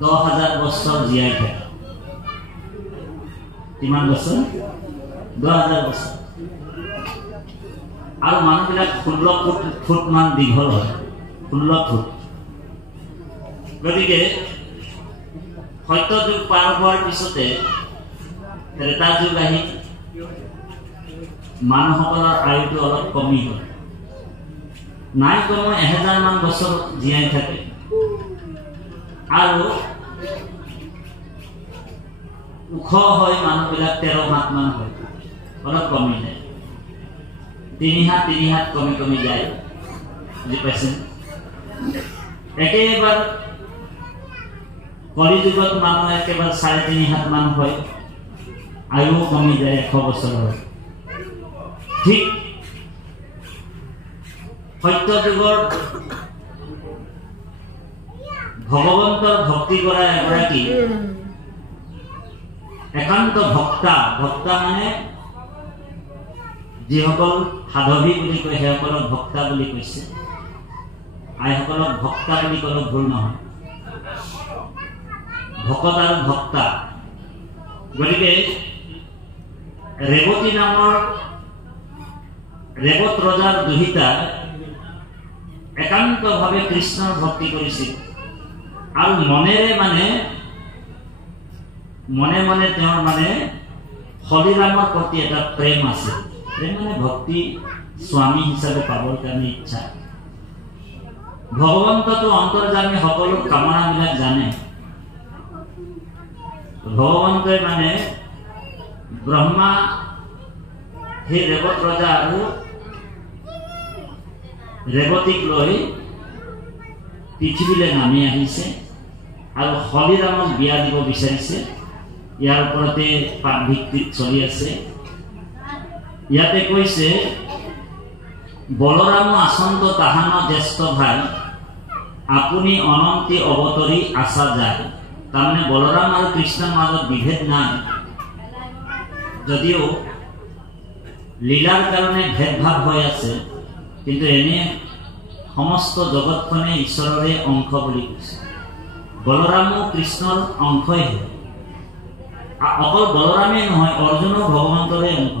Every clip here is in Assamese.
10,000 বছৰ জীয়াই থাকে। কিমান বছৰ? 10,000 বছৰ। আৰু মানুহবিলাক 16 ফুট মান দীঘল হয়, 16 ফুট। গতিকে সত্য যুগ পাৰ হোৱাৰ পিছতে ত্ৰেতা যুগ আহি মানুহসকলৰ আয়ুটো অলপ কমি গ'ল। নাই কমেও 1000 মান বছৰ জীয়াই থাকে। আৰু ওখ হয় মানুহবিলাক 13 হাত মান হয়, অলপ কমি যায়। 3 হাত কমি যায়। বুজি পাইছে? একেবাৰে কলি যুগত মানুহ একেবাৰে 3.5 হাত মান হয়, আয়ু কমি যায়, 100 বছৰ হয়। ঠিক সত্য যুগৰ ভগৱন্তৰ ভক্তি কৰা এগৰাকী একান্ত ভক্তা মানে যিসকল সাধৱী বুলি কয় সেইসকলক ভক্তা বুলি কৈছে। আইসকলক ভক্তা বুলি ক'লে ভুল নহয়, ভকত আৰু ভক্তা। গতিকে ৰেৱতী নামৰ ৰেৱত ৰজাৰ দুহিতা একান্তভাৱে কৃষ্ণৰ ভক্তি কৰিছিল আৰু মনে মনে তেওঁৰ হৰিৰামৰ প্ৰতি এটা প্ৰেম আছিল। প্ৰেম মানে ভক্তি, স্বামী হিচাপে পাবৰ কাৰণে ইচ্ছা। ভগৱন্তটো অন্তৰ্যামী, সকলো কামনাবিলাক জানে। ভগৱন্তই ব্ৰহ্মা সেই ৰেৱত ৰজা আৰু ৰেৱতীক লৈ পৃথিৱীলৈ নামি আহিছে আৰু হৰিৰামক বিয়া দিব বিচাৰিছে। ইয়াৰ ওপৰতে পাঠ ভিত্তিত চলি আছে। ইয়াতে কৈছে, বলৰাম আচন্ত তাহান জ্যেষ্ঠ ভাই, আপুনি অনন্তি অৱতৰী আশা যায়। তাৰমানে বলৰাম আৰু কৃষ্ণৰ মাজত বিভেদ নাই, যদিও লীলাৰ কাৰণে ভেদভাৱ হৈ আছে, কিন্তু এনে সমস্ত জগতখনে ঈশ্বৰৰে অংশ বুলি কৈছে। বলৰামো কৃষ্ণৰ অংশই হয়। অকল বলৰামেই নহয়, অৰ্জুনো ভগৱন্তৰে অংশ।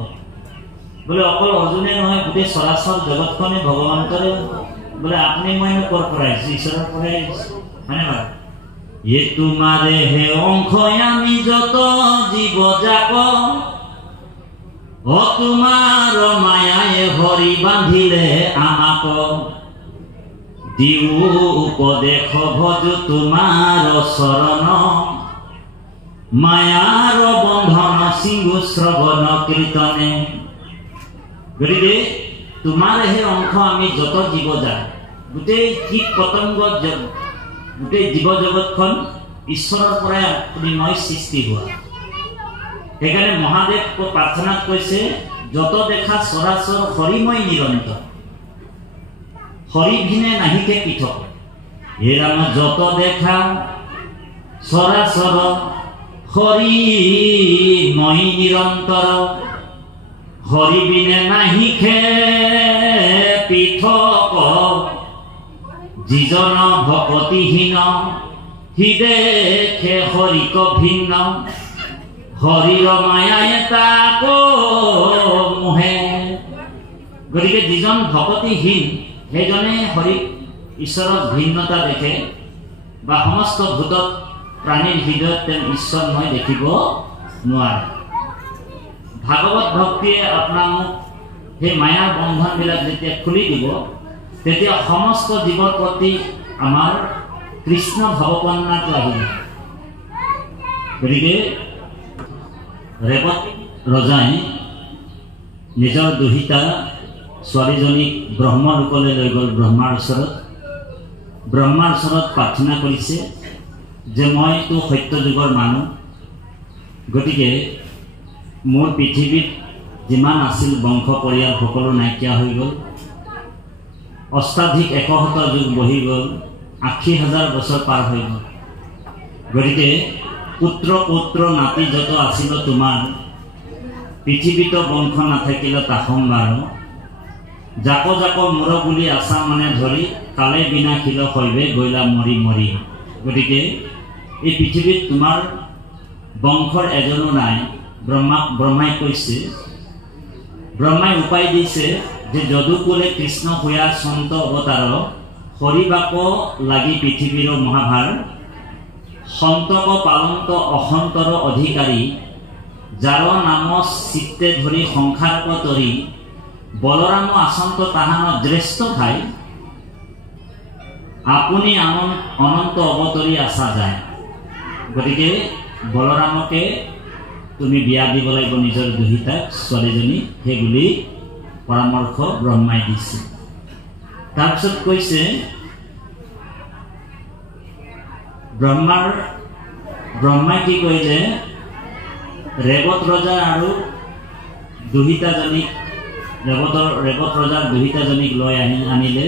বোলে অকল অৰ্জুনে নহয়, গোটেই চৰাচৰ জগতখনে ভগৱন্তৰে অংশ। বোলে আপুনি মই ক'ৰ পৰা আহিছো? ঈশ্বৰৰ পৰাই আহিছো, হয়নে বাৰু? এ তোমাৰে হে অংশ আমি যত জীৱ জাক, অ তোমাৰ মায়ায়ে হৰি বান্ধিলে আমাক, দিও উপদেশ ভজু তোমাৰ চৰণ, মায়াৰ বন্ধন সিংহু শ্ৰৱণ কীৰ্তনে। গতিকে তোমাৰহে অংশ আমি যত জীৱ যাক, গোটেই কীট পতংগ, গোটেই জীৱ জগতখন ঈশ্বৰৰ পৰাই আপুনি মই সৃষ্টি হোৱা। সেইকাৰণে মহাদেৱ প্ৰাৰ্থনাত কৈছে, যত দেখা চৰাচৰ হৰিময় নিৰন্তৰ, হৰি ভিনে নাহিকে পৃথক। হে ৰাম যত দেখা চৰাচৰ হৰিময় নিৰন্তৰ, হৰি বিনে নাহিকে পৃথক। যিজন ভকতিহীন হৃদে হৰিক ভিন্ন, হৰিৰ মায়ায়ে তাক মোহে। গতিকে যিজন ভকতিহীন সেইজনে হৰি ঈশ্বৰৰ ভিন্নতা দেখে, বা সমস্ত ভূতত প্ৰাণীৰ হৃদয়ত তেওঁ ঈশ্বৰ মই দেখিব নোৱাৰে। ভাগৱত ভক্তিয়ে আপোনাক সেই মায়াৰ বন্ধনবিলাক যেতিয়া খুলি দিব, তেতিয়া সমস্ত জীৱৰ প্ৰতি আমাৰ কৃষ্ণ ভাৱপন্নাটো আহিব। গতিকে ৰেৱত ৰজাই নিজৰ দুহিতা ছোৱালীজনীক ব্ৰহ্মলোকলৈ লৈ গ'ল। ব্ৰহ্মাৰ ওচৰত প্ৰাৰ্থনা কৰিছে যে মইতো সত্য যুগৰ মানুহ, গতিকে মোৰ পৃথিৱীত যিমান আছিল বংশ পৰিয়াল সকলো নাইকিয়া হৈ গ'ল। অষ্টাধিক 100 যুগ বহি গ'ল, 80,000 বছৰ পাৰ হৈ গ'ল। গতিকে পুত্ৰ পৌত্ৰ নাতি যত আছিল তোমাৰ, পৃথিৱীত বংশ নাথাকিলে তাসম্বাৰ, জাক জাক মূৰ বুলি আশা মানে ধৰি, কালে বিনাশিল শৈবে গৈলা মৰি মৰি। গতিকে এই পৃথিৱীত তোমাৰ বংশৰ এজনো নাই। ব্ৰহ্মাই কৈছে, ব্ৰহ্মাই উপায় দিছে যে যদুকুলে কৃষ্ণ হোৱা সন্ত অৱতাৰ হৰিবাক লাগি পৃথিৱীৰ মহাভাৰ সন্তক পালন্ত অসন্তৰ অধিকাৰী যাৰ নাম চিত্তে ধৰি সংসাৰ তৰি বলৰাম আচন্ত তাহান জ্যেষ্ঠ ভাই আপুনি অনন্ত অৱতৰী আছা যায়। গতিকে বলৰামকে তুমি বিয়া দিব লাগিব নিজৰ দুহিতাক ছোৱালীজনী, সেইবুলি পৰামৰ্শ ব্ৰহ্মাই দিছে। তাৰপিছত কৈছে ব্ৰহ্মাই কি কৰিলে, ৰেৱত ৰজা আৰু দুহিতাজনীক ৰেৱত ৰজাৰ দুহিতাজনীক লৈ আনিলে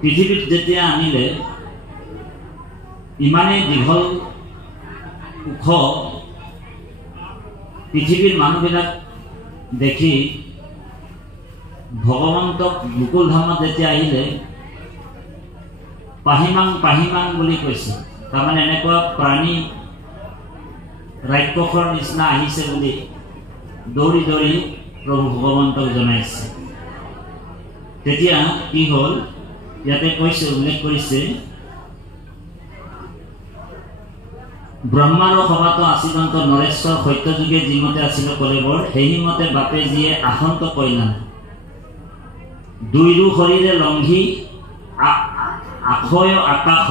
পৃথিৱীত যেতিয়া আনিলে, ইমানেই দীঘল ওখ পৃথিৱীৰ মানুহবিলাক দেখি ভগৱন্তক গোকুল ধামত যেতিয়া আহিলে পাহিমাং বুলি কৈছে। তাৰমানে এনেকুৱা প্ৰাণী ৰাক্ষসৰ নিচিনা আহিছে বুলি দৌৰি দৌৰি প্ৰভু ভগৱন্তক জনাইছে। তেতিয়া কি হ'ল, ইয়াতে কৈছে, উল্লেখ কৰিছে, ব্ৰহ্মাৰ সভাত আছিদন্ত নৰেশ্বৰ সত্যযুগে যিমতে আছিল কলেবৰ, সেইমতে বাপে যিয়ে আসন্ত কইনা দুইৰো শৰীৰে লংঘি আখয় আকাশ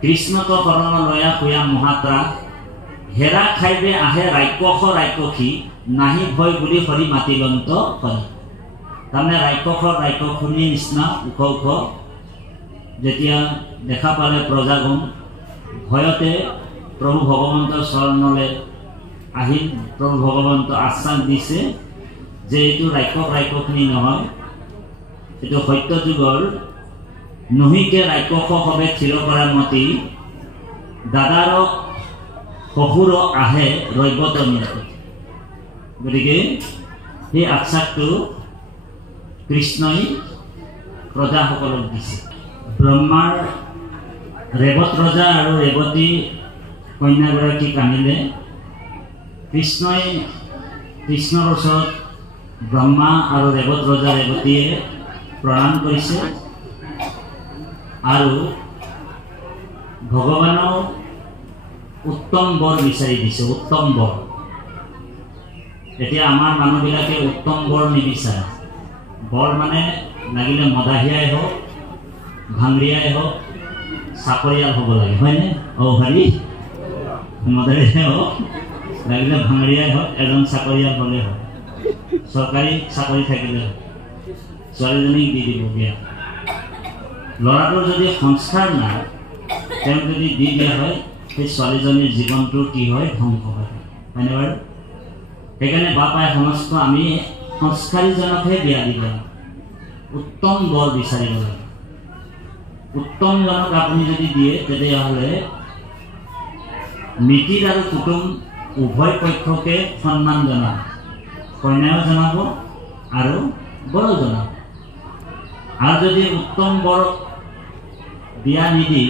কৃষ্ণক শৰণ লয়া শুয়া মহাত্ৰা হেৰা খাইবে আহে ৰাক্ষসী নাহি ভয় বুলি হৰি মাতিলন্ত হয়। তাৰমানে ৰাক্ষসী নিচিনা ওখ ওখ যেতিয়া দেখা পালে প্ৰজাগণ ভয়তে প্ৰভু ভগৱন্তৰ চৰণলৈ আহি প্ৰভু ভগৱন্ত আশ্বাস দিছে যে এইটো ৰাক্ষসী নহয়, এইটো সত্য যুগৰ নহিকে ৰাক্ষস হবে থিৰ কৰা মতি দাদাৰ শহুৰ আহে ৰৈৱত নিয়তি। গতিকে সেই আশ্বাসটো কৃষ্ণই প্ৰজাসকলক দিছে। ব্ৰহ্মাৰ ৰেৱত ৰজা আৰু ৰেৱতী কন্যাগৰাকীক আনিলে। কৃষ্ণৰ ওচৰত ব্ৰহ্মা আৰু ৰেৱত ৰজা ৰেৱতীয়ে প্ৰণাম কৰিছে আৰু ভগৱানৰ উত্তম বৰ বিচাৰি দিছে। উত্তম বৰ। এতিয়া আমাৰ মানুহবিলাকে উত্তম বৰ নিবিচাৰে। বৰ মানে লাগিলে মদাহীয়াই হওক, ভাংৰিয়াই হওক, চাকৰিয়াল হ'ব লাগে, হয়নে? হৰি মদাহীয়াই হওক, লাগিলে ভাংৰিয়াই হওক, এজন চাকৰিয়াল হ'লে হয়, চৰকাৰী চাকৰি থাকিলে হয়, ছোৱালীজনীক দি দিব বিয়া। ল'ৰাটোৰ যদি সংস্কাৰ নাই, তেওঁক যদি দি দিয়া হয়, সেই ছোৱালীজনীৰ জীৱনটো কি হয়, ধ্বংস হয়, হয়নে বাৰু? সেইকাৰণে বাপাই সমস্ত আমি সংস্কাৰীজনকহে বিয়া দিব লাগে, উত্তম বৰ বিচাৰিব লাগে। উত্তমজনক আপুনি যদি দিয়ে, তেতিয়াহ'লে মিতিৰ আৰু কুটুম উভয় পক্ষকে সন্মান জনাব, কন্যাও জনাব আৰু বৰো জনাব। আৰু যদি উত্তম বৰ বিয়া নিদি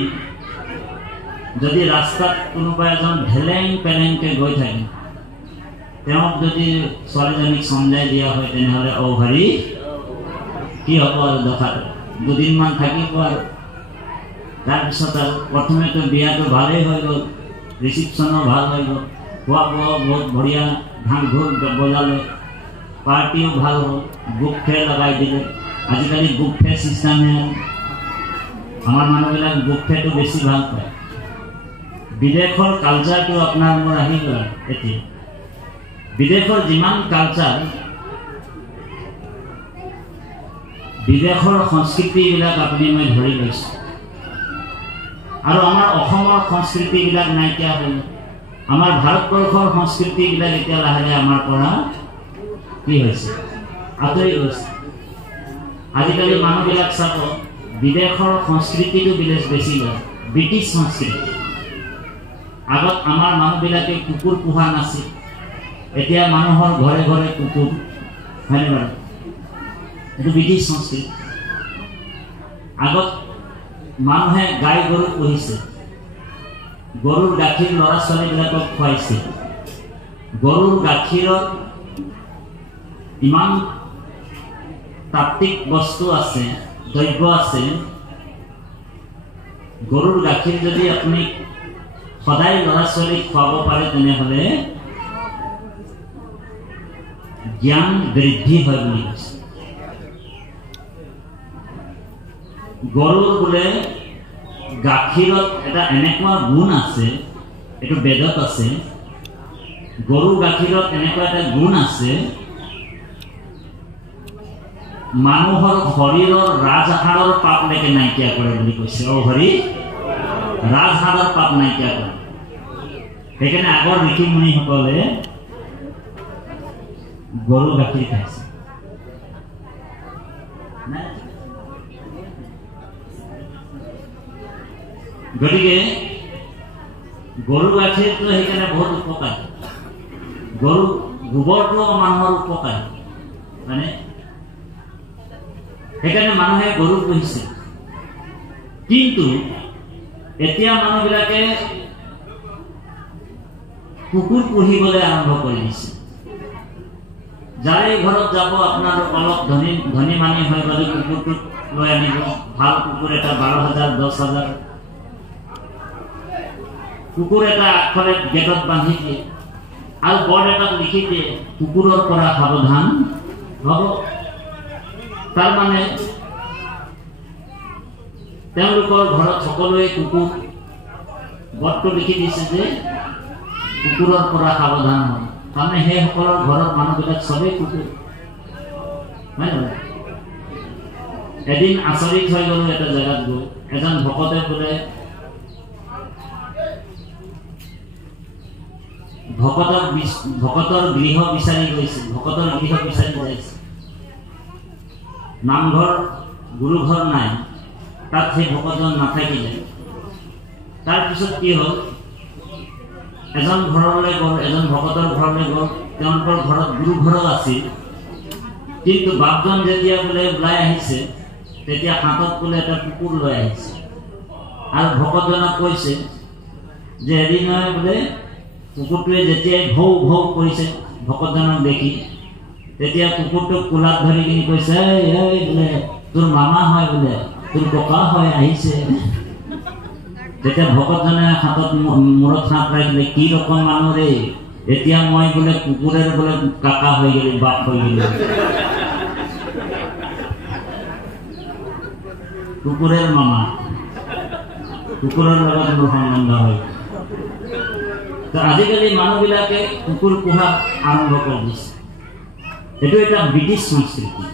যদি ৰাস্তাত কোনোবা এজন ঢেলেং পেলেংকে গৈ থাকে, তেওঁক যদি ছোৱালীজনীক চমজাই দিয়া হয়, তেনেহ'লে হৰি কি হ'ব আৰু দশাটো, দুদিনমান থাকিব আৰু তাৰপিছত আৰু প্ৰথমেতো বিয়াটো ভালেই হৈ গ'ল, ৰিচিপশ্যনো ভাল হৈ গ'ল, খোৱা বোৱাও বহুত বঢ়িয়া, ঢাক ঢোল বজালে, পাৰ্টিও ভাল হ'ল, বুফে লগাই দিলে। আজিকালি বুফে চিষ্টেমহে, আমাৰ মানুহবিলাক বুফেটো বেছি ভাল পায়। বিদেশৰ কালচাৰটো আপোনাৰ মোৰ আহি গ'ল। এতিয়া বিদেশৰ যিমান কালচাৰ, বিদেশৰ সংস্কৃতিবিলাক আপুনি মই ধৰি লৈছোঁ, আৰু আমাৰ অসমৰ সংস্কৃতিবিলাক নাইকিয়া হ'ল। আমাৰ ভাৰতবৰ্ষৰ সংস্কৃতিবিলাক এতিয়া লাহে লাহে আমাৰ পৰা কি হৈছে, আঁতৰি গৈছে। আজিকালি মানুহবিলাক চাব, বিদেশৰ সংস্কৃতিটো বেছি লয়, ব্ৰিটিছ সংস্কৃতি। আগত আমাৰ মানুহবিলাকে কুকুৰ পোহা নাছিল, এতিয়া মানুহৰ ঘৰে ঘৰে কুকুৰ, হয়নে বাৰু? এইটো ব্ৰিটিছ সংস্কৃতি। আগত মানুহে গাই গৰু পুহিছে, গৰুৰ গাখীৰ ল'ৰা ছোৱালীবিলাকক খুৱাইছে। গৰুৰ গাখীৰত ইমান তাত্ত্বিক বস্তু আছে, দ্ৰব্য আছে। গৰুৰ গাখীৰ যদি আপুনি সদায় ল'ৰা ছোৱালীক খুৱাব পাৰে তেনেহ'লে জ্ঞান বৃদ্ধি হয় বুলি কৈছে। গৰুৰ বোলে গাখীৰত এটা এনেকুৱা গুণ আছে, এইটো বেদত আছে। গৰুৰ গাখীৰত এনেকুৱা এটা গুণ আছে, মানুহৰ শৰীৰৰ ৰাজহাড়ৰ পাপলৈকে নাইকিয়া কৰে বুলি কৈছে। হৰি ৰাজহাড়ৰ পাপ নাইকিয়া কৰে। সেইকাৰণে আগৰ ঋষি মুনিসকলে গৰু গাখীৰ খাইছে। গতিকে গৰু গাখীৰটো সেইকাৰণে বহুত উপকাৰী। গৰু গোবৰটো মানুহৰ উপকাৰী, মানে সেইকাৰণে মানুহে গৰু পুহিছে। কিন্তু এতিয়া মানুহবিলাকে কুকুৰ পুহিবলৈ আৰম্ভ কৰি দিছে। যাৰে ঘৰত যাব আপোনাৰ অলপ ধনী মানি হৈ গ'লে কুকুৰটোক লৈ আনিব। ভাল কুকুৰ এটা 12,000 10,000। কুকুৰ এটা আগফালে গেটত বান্ধি দিয়ে আৰু বৰ্ড এটাত লিখি দিয়ে, কুকুৰৰ পৰা সাৱধান হ'ব। তাৰমানে তেওঁলোকৰ ঘৰত সকলোৱে কুকুৰ, বৰ্ডটো লিখি দিছে যে কুকুৰৰ পৰা সাৱধান হ'ব। তাৰমানে সেইসকলৰ ঘৰত মানুহবিলাক চবেই কুকুৰ, হয় নহয়? এদিন আচৰিত হৈ গ'লো এটা জেগাত গৈ, এজন ভকতে বোলে ভকতৰ গৃহ বিচাৰি গৈছে। ভকতৰ গৃহ বিচাৰি যাইছে, নামঘৰ গুৰুঘৰ নাই, তাত সেই ভকতজন নাথাকিলে। তাৰপিছত কি হ'ল, এজন ঘৰলৈ গ'ল, এজন ভকতৰ ঘৰলৈ গ'ল। তেওঁলোকৰ ঘৰত গুৰুঘৰো আছিল, কিন্তু বাপজন যেতিয়া বোলে ওলাই আহিছে তেতিয়া হাতত বোলে এটা কুকুৰ লৈ আহিছে আৰু ভকতজনক কৈছে যে এদিন বোলে কুকুৰটোৱে যেতিয়াই ভৌ ভৌ কৰিছে ভকতজনক দেখি, তেতিয়া কুকুৰটোক কোলাত ধৰি কিনি কৈছে, এই বোলে তোৰ মামা হয়, বোলে তোৰ ককা হয়, আহিছে। তেতিয়া ভকতজনে হাতত মূৰত হাত ৰাখিলে, কি ৰকম মানুহ ৰে, এতিয়া মই বোলে কুকুৰেৰ বোলে কাকা হৈ গ'লো, বাপ হৈ গ'লো। কুকুৰেৰ মামা, কুকুৰেৰ লগত মোৰ সম্বন্ধ হয়। তো আজিকালি মানুহবিলাকে কুকুৰ পোহা আৰম্ভ কৰি দিছে। এইটো এটা ব্ৰিটিছ সংস্কৃতি।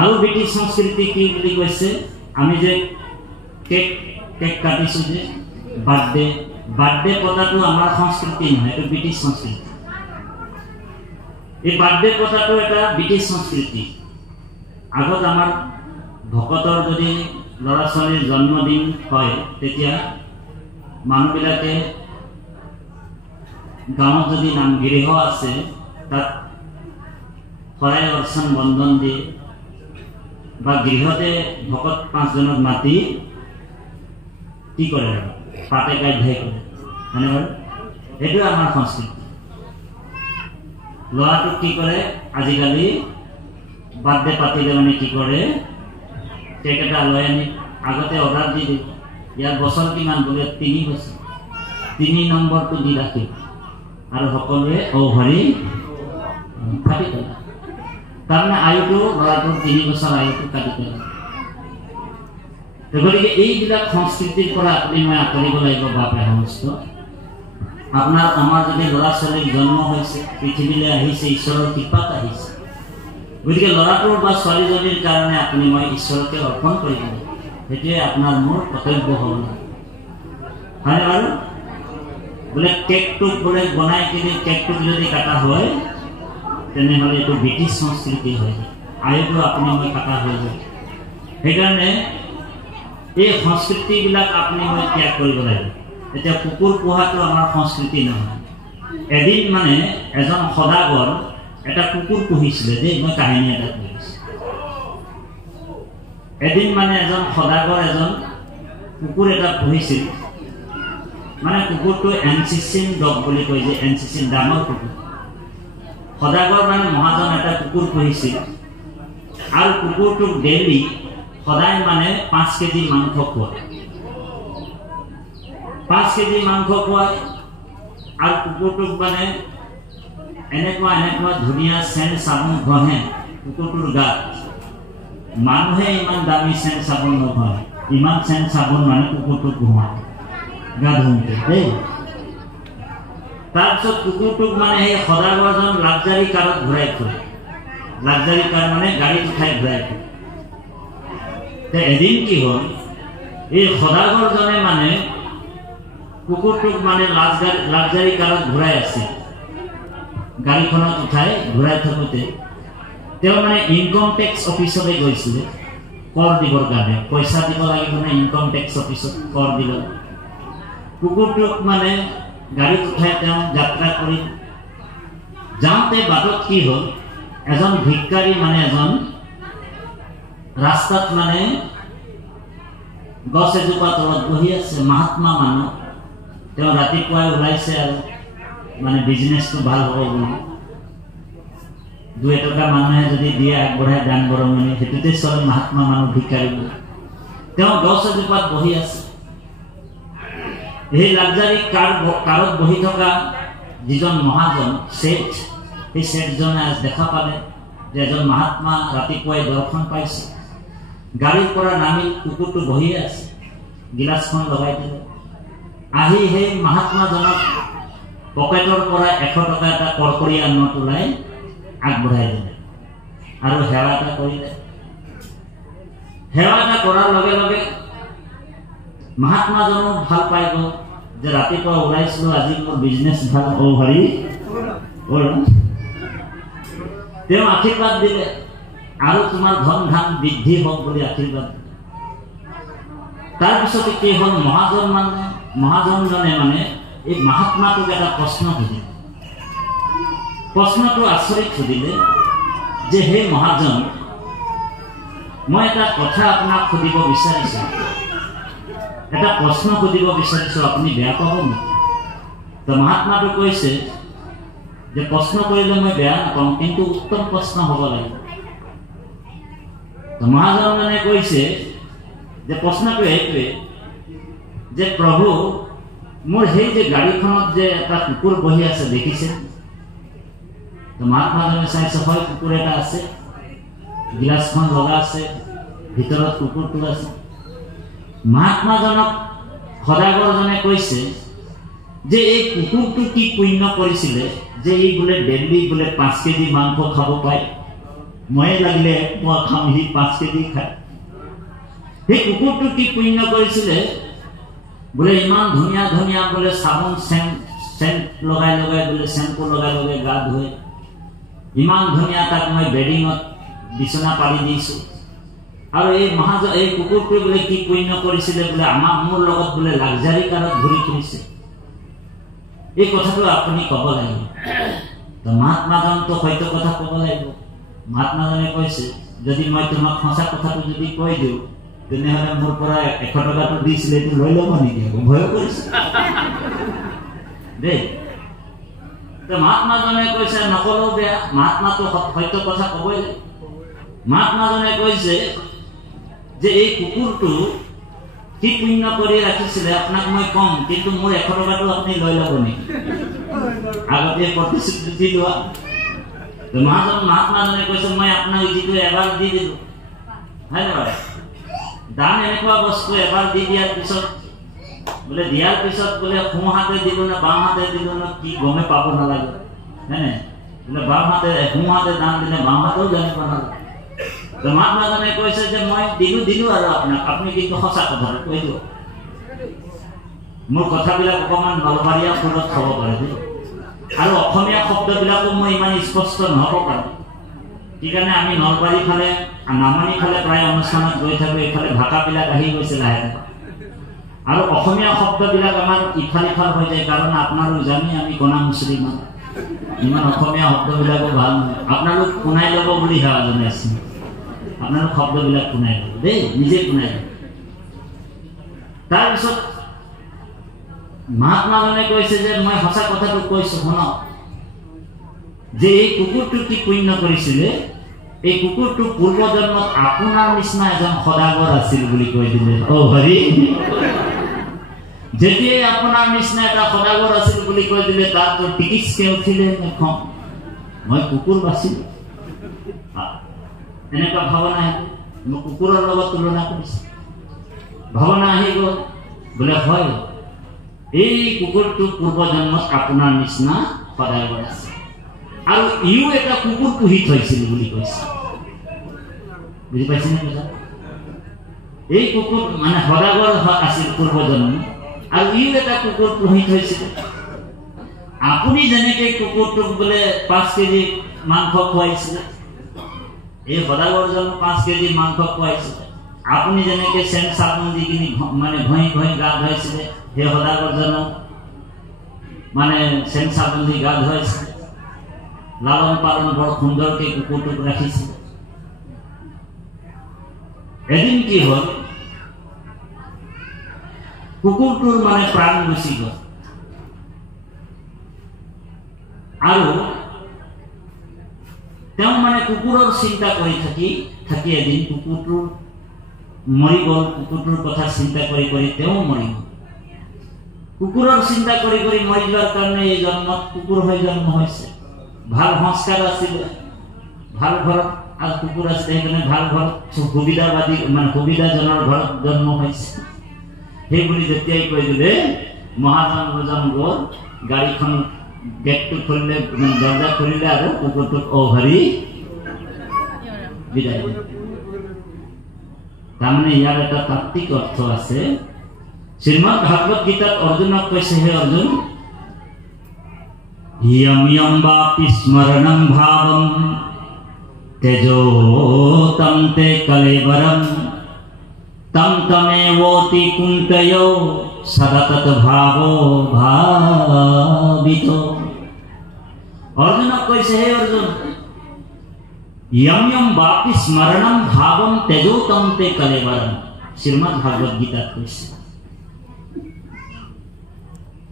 আৰু ব্ৰিটিছ সংস্কৃতি কি বুলি কৈছে, আমি যে কেক কাটিছো যে বাৰ্থডে পতাটো আমাৰ সংস্কৃতি নহয়, এইটো ব্ৰিটিছ সংস্কৃতি। এই বাৰ্থডে পতাটো এটা ব্ৰিটিছ সংস্কৃতি। আগত আমাৰ ভকতৰ যদি ল'ৰা ছোৱালীৰ জন্মদিন হয়, তেতিয়া মানুহবিলাকে গাঁৱত যদি নাম গৃহ আছে তাত শৰাই অৰ্চন বন্ধন দিয়ে বা গৃহতে ভকত 5 জনক মাতি কি কৰে, পাতে গাই ধাই কৰে, হয়নে বাৰু? সেইটো আমাৰ সংস্কৃতি। ল'ৰাটোক কি কৰে, আজিকালি বাৰ্থডে পাতিলে মানে কি কৰে, কেক এটা লৈ আনি আগতে অৰ্ডাৰ দি দিব, ইয়াৰ বছৰ কিমান, বোলে 3 বছৰ, 3 নম্বৰটো দি ৰাখিব আৰু সকলোৱে হৰি কাটি পেলায়। তাৰমানে আয়ুটো ল'ৰাটোৰ 3 বছৰ আয়ুটো কাটি পেলায়। গতিকে এইবিলাক সংস্কৃতিৰ পৰা আপুনি মই আঁতৰিব লাগিব। বাপে সমস্ত আপোনাৰ আমাৰ যদি ল'ৰা ছোৱালীৰ জন্ম হৈছে, পৃথিৱীলৈ আহিছে, ঈশ্বৰৰ কৃপাত আহিছে, গতিকে ল'ৰাটোৰ বা ছোৱালীজনীৰ কাৰণে আপুনি মই ঈশ্বৰকে অৰ্পণ কৰিব লাগিব। সেইটোৱে আপোনাৰ মোৰ কৰ্তব্য হ'ব লাগে, হয়নে বাৰু? বোলে কেকটোক বোলে বনাই কিনি কেকটোক যদি কাটা হয় তেনেহ'লে এইটো ব্ৰিটিছ সংস্কৃতি হয়, আয়ুটো আপুনি মই কাটা হৈ যায়। সেইকাৰণে এই সংস্কৃতিবিলাক আপুনি মই ত্যাগ কৰিব লাগিব। এতিয়া কুকুৰ পোহাটো আমাৰ সংস্কৃতি নহয়। এদিন মানে এজন সদাগৰ এটা কুকুৰ পুহিছিলে দেই, মই কাহিনী এটা কৈছোঁ। এদিন মানে এজন সদাগৰ এজন কুকুৰ এটা পুহিছিল মানে কুকুৰটো এনচিচিন ডগ বুলি কয় যে এনচিচিন ডাঙৰ কুকুৰ সদাগৰ মানে মহাজন এটা কুকুৰ পুহিছিল আৰু কুকুৰটোক ডেইলি সদায় মানে 5 কেজি মাংস খুৱায় 5 কেজি মাংস খুৱায় আৰু কুকুৰটোক মানে এনেকুৱা ধুনীয়া চেণ্ট চাবোন ঘঁহে কুকুৰটোৰ গাত মানুহে ইমান দামী চেণ্ট চাবোন নঘঁহে ইমান চেণ্ট চাবোন মানে কুকুৰটোক ঘঁহায় গা ধুওঁতে দেই তাৰপিছত কুকুৰটোক মানে সেই সদাগৰজন লাক্সাৰী কাৰত ঘূৰাই ফুৰে লাক্সাৰী কাৰ মানে গাড়ীত উঠাই ঘূৰাই ফুৰে এদিন কি হ'ল এই সদাগৰজনে মানে কুকুৰটোক মানে লাক্সাৰী কাৰত ঘূৰাই আছে গাড়ীখনত উঠাই ঘূৰাই থাকোঁতে তেওঁ মানে ইনকম টেক্স অফিচলৈ গৈছিলে কৰ দিবৰ কাৰণে পইচা দিব লাগিব না ইনকম টেক্স অফিচত কৰ দিব কুকুৰটোক মানে গাড়ীত উঠাই তেওঁ যাত্ৰা কৰি যাওঁতে বাটত কি হ'ল এজন ভিক্ষাৰী মানে এজন ৰাস্তাত মানে গছ এজোপা তলত বহি আছে মহাত্মা মানুহ তেওঁ ৰাতিপুৱাই ওলাইছে আৰু মানে বিজনেছটো ভাল হ'ব বুলি 2 টকা মানুহে যদি দিয়ে আগবঢ়াই দান বৰঙণি সেইটোতে চলে মহাত্মা মানুহ ভিক্ষাৰী তেওঁ গছ এজোপাত বহি আছে এই লাক্সাৰী কাৰত বহি থকা যিজন মহাজন শেঠ সেই শেঠজনে আজ দেখা পালে যে এজন মহাত্মা ৰাতিপুৱাই দৰ্শন পাইছে গাড়ীৰ পৰা নামি কুকুৰটো বহি আছে গিলাচখন লগাই দিলে আহি সেই মহাত্মাজনক পকেটৰ পৰা 100 টকা এটা কৰকৰীয়া নোট ওলাই আগবঢ়াই দিলে আৰু সেৱা এটা কৰিলে সেৱা এটা কৰাৰ লগে লগে মহাত্মাজনো ভাল পাই গ'ল যে ৰাতিপুৱা ওলাইছিলো আজি মোৰ বিজনেছ ভাল হৰি তেওঁ আশীৰ্বাদ দিলে আৰু তোমাৰ ধন ধান বৃদ্ধি হওক বুলি আশীৰ্বাদ দিলে তাৰপিছতে কি হ'ল মহাজনজনে মানে এই মহাত্মাটোক এটা প্ৰশ্ন সুধিলে প্ৰশ্নটো আচৰিত সুধিলে যে হে মহাজন মই এটা কথা আপোনাক সুধিব বিচাৰিছো এটা প্ৰশ্ন সুধিব বিচাৰিছো আপুনি বেয়া পাব নেকি তো মহাত্মাটো কৈছে যে প্ৰশ্ন কৰিলে মই বেয়া নাপাওঁ কিন্তু উত্তম প্ৰশ্ন হ'ব লাগিব তো মহাজনে কৈছে যে প্ৰশ্নটো এইটোৱে যে প্ৰভু মোৰ সেই যে গাড়ীখনত যে এটা কুকুৰ বহি আছে দেখিছে তো মহাত্মাজনে চাইছে হয় কুকুৰ এটা আছে গিলাচখন লগা আছে ভিতৰত কুকুৰটো আছে মহাত্মাজনক সদাগৰজনে কৈছে যে এই কুকুৰটো কি পুণ্য কৰিছিলে যে এই বোলে ডেইলি বোলে 5 কেজি মাংস খাব পায় মই লাগিলে মই খাম সি 5 কেজি খায় সেই কুকুৰটো কি পুণ্য কৰিছিলে বোলে ইমান ধুনীয়া ধুনীয়া বোলে চাবোন চেণ্ট লগাই বোলে চেম্পু লগাই গা ধুৱে ইমান ধুনীয়া তাক মই বেডিঙত বিছনা পাৰি দিছো আৰু এই কুকুৰটো বোলে কি পুণ্য কৰিছিলে বোলে মোৰ লগত বোলে লাক্সাৰী কাৰত ঘূৰি ফুৰিছে এই কথাটো আপুনি ক'ব লাগিব তো মহাত্মাজনটো সত্য কথা ক'ব লাগিব মহাত্মাজনে কৈছে যদি মই তোমাক সঁচা কথাটো যদি কৈ দিওঁ তেনেহ'লে মোৰ পৰা 100 টকাটো দিছিলে এইটো লৈ ল'ব নেকি ভয় কৰিছে দেই তো মহাত্মাজনে কৈছে নকলেও বেয়া মহাত্মাটো সত্য কথা ক'বই মহাত্মাজনে কৈছে যে এই কুকুৰটো কি পুণ্য কৰি ৰাখিছিলে আপোনাক মই কম কিন্তু মোৰ 100 টকাটো আপুনি লৈ ল'ব নেকি আগতে প্ৰতিশ্ৰুতি লোৱা তো মহাত্মাজনে কৈছে মই আপোনাক যিটো এবাৰ দি দিলো হয় নহয় দান এনেকুৱা বস্তু এবাৰ দি দিয়াৰ পিছত বোলে দিয়াৰ পিছত বোলে সোঁ হাতে দিলো না বাওঁ হাতে দিলো না কি গমে পাব নালাগে হয়নে বোলে বাওঁ হাতে সোঁ হাতে দান দিলে বাওঁ হাতেও জানিব নালাগে তো মহাত্মাজনে কৈছে যে মই দিলো আৰু আপোনাক আপুনি কিন্তু সঁচা কথাটো কৈ দিব মোৰ কথাবিলাক অকণমান নলবাৰীয়া ফুলত হ'ব পাৰে দেই আৰু অসমীয়া শব্দবিলাকো মই ইমান স্পষ্ট নহ'ব পাৰে সেইকাৰণে আমি নলবাৰী ফালে নামনি ফালে প্ৰায় অনুষ্ঠানত গৈ থাকোঁ এইফালে ভাষাবিলাক আহি গৈছে লাহে লাহে আৰু অসমীয়া শব্দবিলাক আমাৰ ইফাল হৈ যায় কাৰণ আপোনালোক জানি আমি কণা মুছলিমান ইমান অসমীয়া শব্দবিলাকো ভাল নহয় আপোনালোক শুনাই ল'ব বুলি সেৱা জনাইছে আপনাৰ শব্দবিলাক শুনাই ল'ব দেই, নিজে শুনাই ল'ব। তাৰপিছত মহাত্মাজনে কৈছে যে মই সঁচা কথাটো কৈছো শুনক, যে এই কুকুৰটো কি পুণ্য কৰিছিলে, এই কুকুৰটো পূৰ্ব জন্মত আপোনাৰ নিচিনা এজন সদাগৰ আছিল বুলি কৈ দিলে। অ হৰি, যেতিয়াই আপোনাৰ নিচিনা এটা সদাগৰ আছিল বুলি কৈ দিলে, তাতো টিকিচকে উঠিলে এখন মই কুকুৰ বাচিলো। এনেকুৱা ভাৱনা আহিল, মই কুকুৰৰ লগত তুলনা কৰিছো। ভাৱনা আহি গ'ল, বোলে হয় এই কুকুৰটো পূৰ্ব জন্মত আপোনাৰ নিচিনা সদাগৰ আছে, আৰু ইও এটা কুকুৰ পুহি থৈছিল বুলি কৈছে। বুজি পাইছে নে কথা? এই কুকুৰ মানে সদাগৰ আছিল পূৰ্ব জন্ম, আৰু ইও এটা কুকুৰ পুহি থৈছিল। আপুনি যেনেকে কুকুৰটোক বোলে 5 কেজি মাংস খুৱাইছিলে, এই সদাগৰজনক 5 কেজি মাংস খুৱাইছিলে। আপুনি যেনেকে চেন চাবোন দি কিনি মানে ঘঁহি ঘঁহি গা ধুৱাইছিলে, সেই সদাগৰজনক মানে চেন চাবোন দি গা ধুৱাইছিলে, লালন পালন বৰ সুন্দৰকে কুকুৰটোক ৰাখিছিলে। এদিন কি হ'ল, কুকুৰটোৰ মানে প্ৰাণ গুচি গ'ল, আৰু তেওঁ মানে কুকুৰৰ চিন্তা কৰি থাকি এদিন কুকুৰটোৰ মৰি গ'ল। কুকুৰটোৰ কথা চিন্তা কৰি কৰি তেওঁ মৰি গ'ল। কুকুৰৰ চিন্তা কৰি কৰি মৰি যোৱাৰ কাৰণে এই জন্মত কুকুৰ হৈ জন্ম হৈছে। ভাল সংস্কাৰ আছিলে, ভাল ঘৰত আৰু কুকুৰ আছিলে, সেইকাৰণে ভাল ঘৰত সুবিধাবাদী মানে সুবিধাজনৰ ঘৰত জন্ম হৈছে। সেইবুলি যেতিয়াই কৈ দিলে, মহাজন গ'ল, গাড়ীখন গেটটো খুলিলে, দৰজা খুলিলে, আৰু কুকুৰটোক অহৰি বিদায় দিলে। তাৰমানে ইয়াৰ এটা তাত্ত্বিক অৰ্থ আছে। শ্ৰীমদ ভাগৱত গীতাত অৰ্জুনক কৈছে, হে অৰ্জুন, ইয়ম ইয়ম বাপি স্মৰণং ভাৱম তেজো তম তে কলেবৰম তম তমেৱতি কুন্তয়ো সদা তৎ ভাৱো ভাবিতো। অৰ্জুনক কৈছে, হে অৰ্জুন, ইয়ম ইয়ম বাপি স্মৰণং ভাৱম তেজো তম তে কলেবৰম। শ্ৰীমদ ভাগৱত গীতাত কৈছে,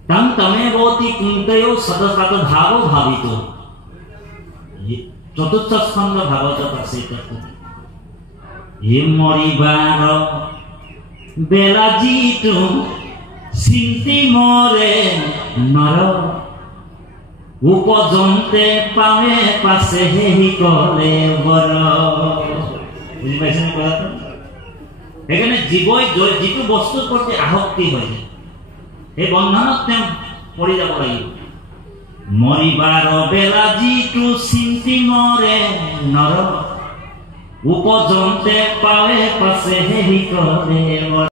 তম তমেৱতি কুন্তয়ো সদা তৎ ভাৱো ভাবিতো। চতুৰ্থ স্কন্ধ ভাগৱতত আছে। হে মৰিবাৰ বেলা যিটো চিন্তি মৰে নৰ, উপজন্তে পাৱে পাছে হেৰি কলে বৰ। বুজি পাইছে নে কথাটো? সেইকাৰণে জীৱই যিটো বস্তুৰ প্ৰতি আসক্তি হৈ যায়, সেই বন্ধনত তেওঁ পৰি যাব লাগিব। মৰিবাৰ বেলা যিটো চিন্তি মৰে নৰ, উপজন্তে পাৱে পাছে হেৰি কৰে।